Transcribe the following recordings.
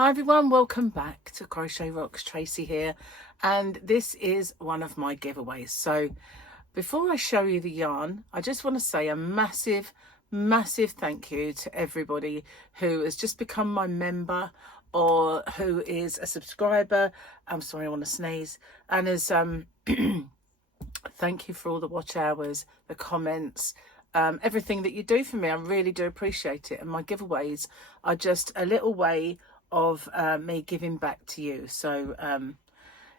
Hi everyone, welcome back to Crochet Rocks. Tracy here, and this is one of my giveaways. So before I show you the yarn, I just want to say a massive thank you to everybody who has just become my member or who is a subscriber. I'm sorry, I want to sneeze. And as thank you for all the watch hours, the comments, everything that you do for me. I really do appreciate it, and my giveaways are just a little way of me giving back to you. So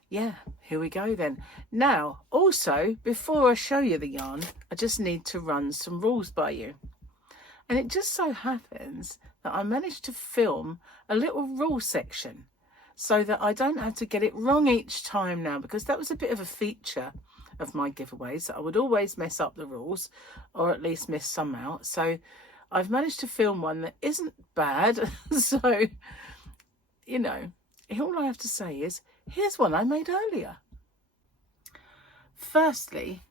yeah, here we go then. Now also, before I show you the yarn, I just need to run some rules by you. And it just so happens that I managed to film a little rule section so that I don't have to get it wrong each time now, because that was a bit of a feature of my giveaways, that I would always mess up the rules, or at least miss some out. So I've managed to film one that isn't bad. So, you know, all I have to say is, here's one I made earlier. Firstly,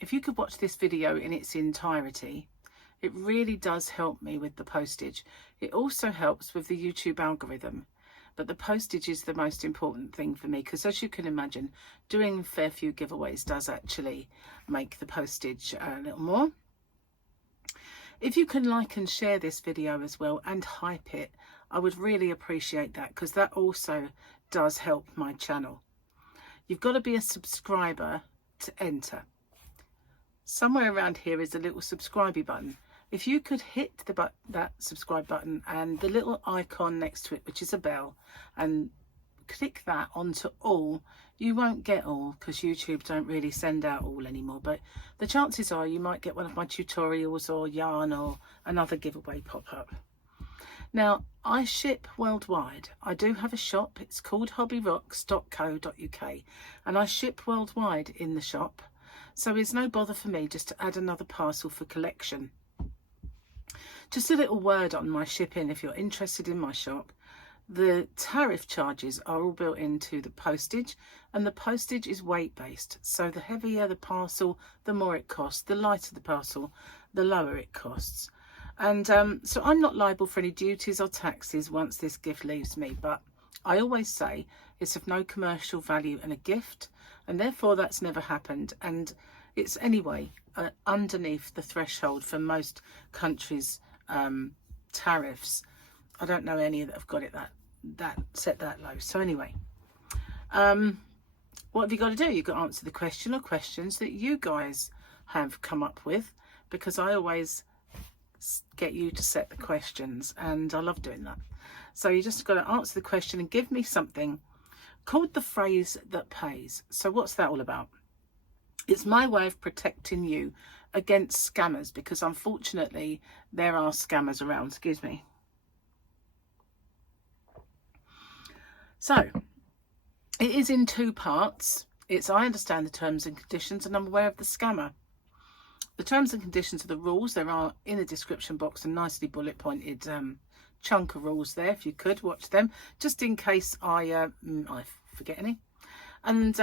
if you could watch this video in its entirety, it really does help me with the postage. It also helps with the YouTube algorithm, but the postage is the most important thing for me, because as you can imagine, doing a fair few giveaways does actually make the postage a little more. If you can like and share this video as well and hype it, I would really appreciate that, because that also does help my channel. You've got to be a subscriber to enter. Somewhere around here is a little subscribe button. If you could hit that subscribe button and the little icon next to it, which is a bell, and click that onto all, you won't get all, because YouTube don't really send out all anymore, but the chances are you might get one of my tutorials or yarn or another giveaway pop up. Now, I ship worldwide. I do have a shop. It's called hobbyrocks.co.uk, and I ship worldwide in the shop, so it's no bother for me just to add another parcel for collection. Just a little word on my shipping if you're interested in my shop. The tariff charges are all built into the postage, and the postage is weight based. So the heavier the parcel, the more it costs. The lighter the parcel, the lower it costs. And so I'm not liable for any duties or taxes once this gift leaves me, but I always say it's of no commercial value and a gift, and therefore that's never happened. And it's anyway underneath the threshold for most countries' tariffs. I don't know any that have got it that set that low. So anyway, what have you got to do? You've got to answer the question or questions that you guys have come up with, because I always get you to set the questions, and I love doing that. So you just got to answer the question and give me something called the phrase that pays. So what's that all about? It's my way of protecting you against scammers, because unfortunately there are scammers around. Excuse me. So it is in two parts. It's I understand the terms and conditions, and I'm aware of the scammer. The terms and conditions are the rules. There are in the description box a nicely bullet pointed chunk of rules there. If you could watch them, just in case I forget any. And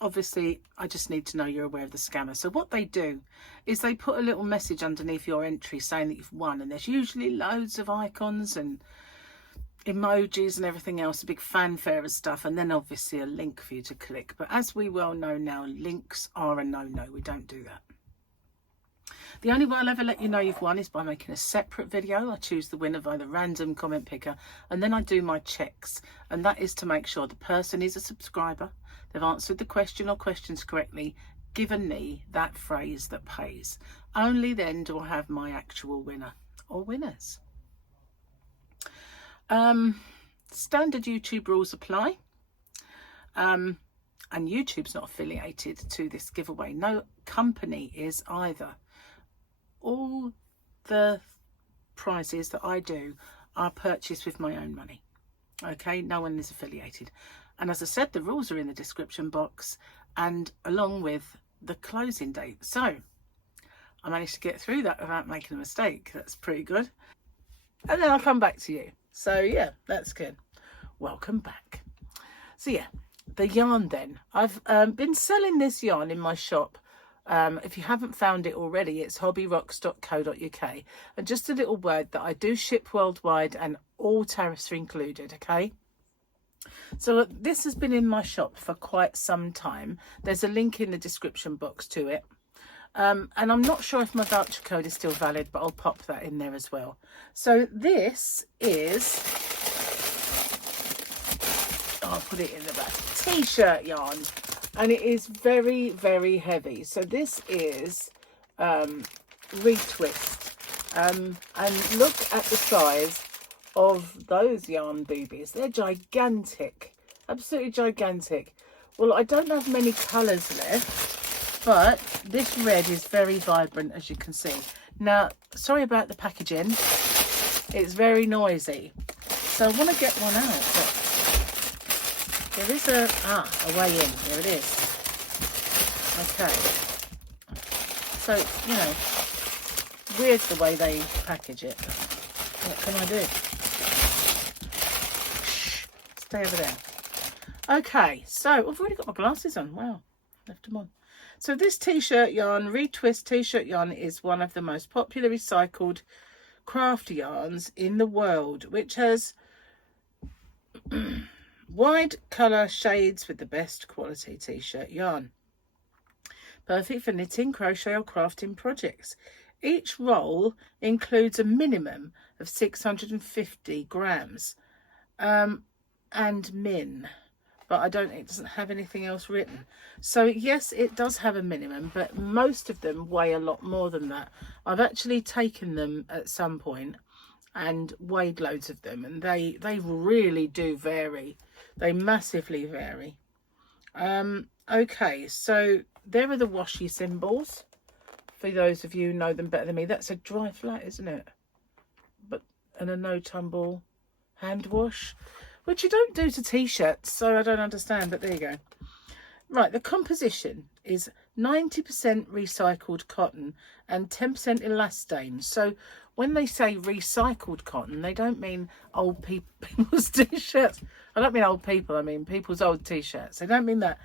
obviously I just need to know you're aware of the scammer. So what they do is they put a little message underneath your entry saying that you've won, and there's usually loads of icons and emojis and everything else, a big fanfare of stuff, and then obviously a link for you to click. But as we well know now, links are a no-no. We don't do that. The only way I'll ever let you know you've won is by making a separate video. I choose the winner by the random comment picker, and then I do my checks, and that is to make sure the person is a subscriber, they've answered the question or questions correctly, given me that phrase that pays. Only then do I have my actual winner or winners. Standard YouTube rules apply, and YouTube's not affiliated to this giveaway. No company is either. All the prizes that I do are purchased with my own money. Okay, no one is affiliated. And as I said, the rules are in the description box, and along with the closing date. So I managed to get through that without making a mistake. That's pretty good. And then I'll come back to you. So yeah, that's good. Welcome back. So yeah, the yarn then. I've been selling this yarn in my shop. If you haven't found it already, it's hobbyrocks.co.uk. And just a little word that I do ship worldwide, and all tariffs are included, okay? So this has been in my shop for quite some time. There's a link in the description box to it. And I'm not sure if my voucher code is still valid, but I'll pop that in there as well. So this is, I'll put it in the back, t-shirt yarn, and it is very, very heavy. So this is retwist, and look at the size of those yarn boobies. They're gigantic, absolutely gigantic. Well, I don't have many colours left, but this red is very vibrant, as you can see. Now, sorry about the packaging, it's very noisy, so I want to get one out, but there is a way in. There it is. Okay, so, you know, weird the way they package it. What can I do? Shh, stay over there. Okay, so I've already got my glasses on. Wow, left them on. So this t-shirt yarn, retwist t-shirt yarn, is one of the most popular recycled craft yarns in the world, which has wide colour shades with the best quality t-shirt yarn. Perfect for knitting, crochet or crafting projects. Each roll includes a minimum of 650 grams and min. But it doesn't have anything else written. So yes, it does have a minimum, but most of them weigh a lot more than that. I've actually taken them at some point and weighed loads of them, and they really do vary. They massively vary. Okay, so there are the washi symbols. For those of you who know them better than me, that's a dry flat, isn't it? And a no tumble hand wash, which you don't do to t-shirts, so I don't understand, but there you go. Right, the composition is 90% recycled cotton and 10% elastane. So when they say recycled cotton, they don't mean old people's t-shirts. I don't mean old people, I mean people's old t-shirts. They don't mean that.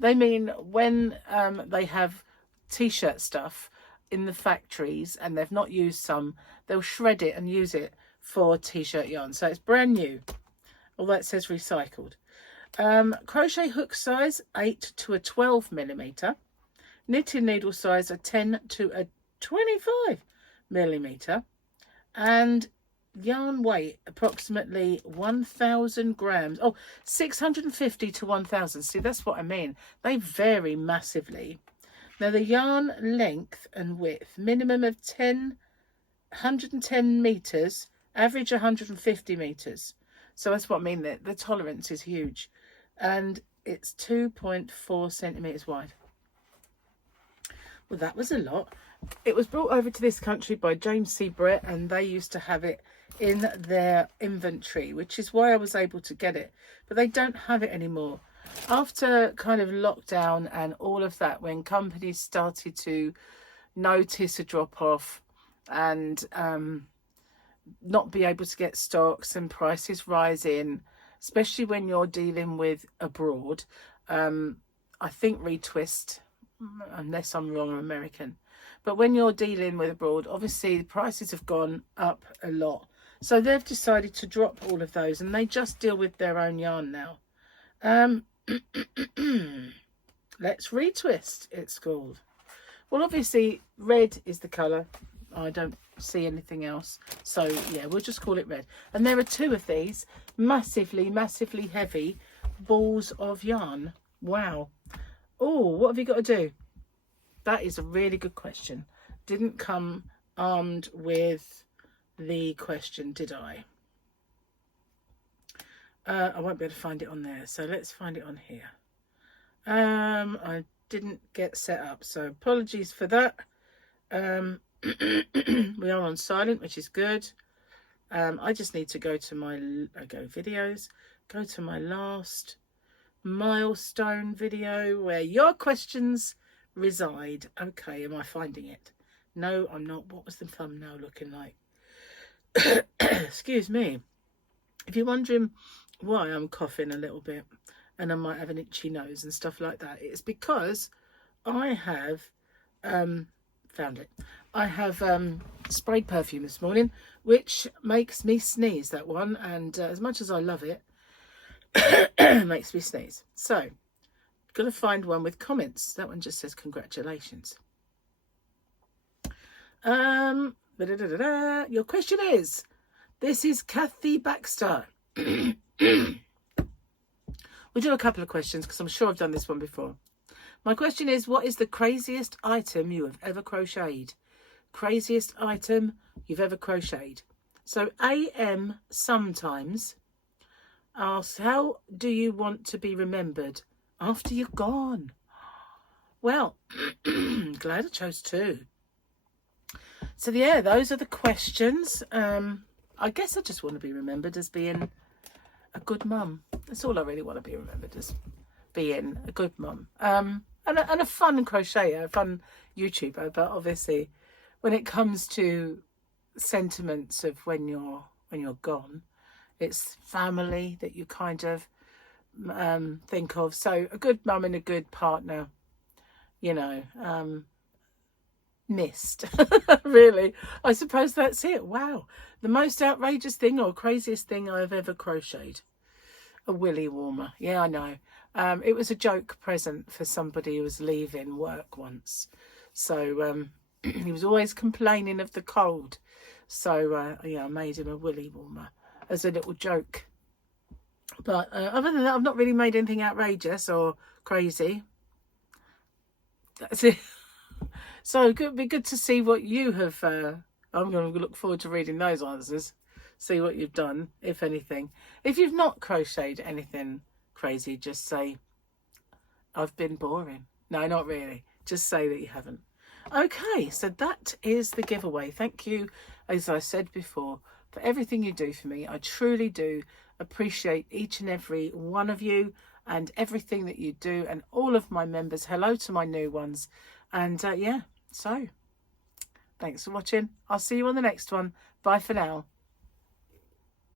They mean when they have t-shirt stuff in the factories and they've not used some, they'll shred it and use it for t-shirt yarn. So it's brand new. Although it says recycled. Crochet hook size 8 to a 12 millimeter. Knitting needle size a 10 to a 25 millimeter. And yarn weight approximately 1,000 grams. Oh, 650 to 1,000. See, that's what I mean. They vary massively. Now the yarn length and width, minimum of 110 meters, average 150 meters. So that's what I mean, that the tolerance is huge. And it's 2.4 centimetres wide. Well, that was a lot. It was brought over to this country by James C. Brett, and they used to have it in their inventory, which is why I was able to get it. But they don't have it anymore. After kind of lockdown and all of that, when companies started to notice a drop-off and not be able to get stocks and prices rising, especially when you're dealing with abroad. I think retwist, unless I'm wrong, are American. But when you're dealing with abroad, obviously the prices have gone up a lot. So they've decided to drop all of those and they just deal with their own yarn now. Let's retwist, it's called. Well, obviously red is the colour. I don't see anything else, so yeah, we'll just call it red. And there are two of these massively heavy balls of yarn. Wow. Oh, what have you got to do? That is a really good question. Didn't come armed with the question, did I? I won't be able to find it on there, so let's find it on here. I didn't get set up, so apologies for that. We are on silent, which is good. I just need to go to my videos, go to my last milestone video where your questions reside. Okay, am I finding it? No, I'm not. What was the thumbnail looking like? Excuse me. If you're wondering why I'm coughing a little bit and I might have an itchy nose and stuff like that, it's because I have found it. I have sprayed perfume this morning, which makes me sneeze, that one. And as much as I love it, it makes me sneeze. So, got to find one with comments. That one just says congratulations. Your question is, this is Kathy Baxter. We'll do a couple of questions because I'm sure I've done this one before. My question is, what is the craziest item you have ever crocheted? Craziest item you've ever crocheted. So AM sometimes asks, how do you want to be remembered after you're gone? Well, glad I chose 2. So yeah, those are the questions. I guess I just want to be remembered as being a good mum. That's all I really want to be remembered as, being a good mum. And a fun crocheter, a fun YouTuber. But obviously, when it comes to sentiments of when you're gone, it's family that you kind of think of. So a good mum and a good partner, you know, missed. Really, I suppose that's it. Wow, the most outrageous thing or craziest thing I've ever crocheted, a willy warmer. Yeah, I know. It was a joke present for somebody who was leaving work once, so he was always complaining of the cold, so yeah, I made him a willy warmer as a little joke. But other than that, I've not really made anything outrageous or crazy. That's it. So it'd be good to see what you have. I'm going to look forward to reading those answers. See what you've done, if anything. If you've not crocheted anything crazy, just say, I've been boring. No, not really. Just say that you haven't. Okay, so that is the giveaway. Thank you, as I said before, for everything you do for me. I truly do appreciate each and every one of you and everything that you do, and all of my members. Hello to my new ones. And yeah, so thanks for watching. I'll see you on the next one. Bye for now.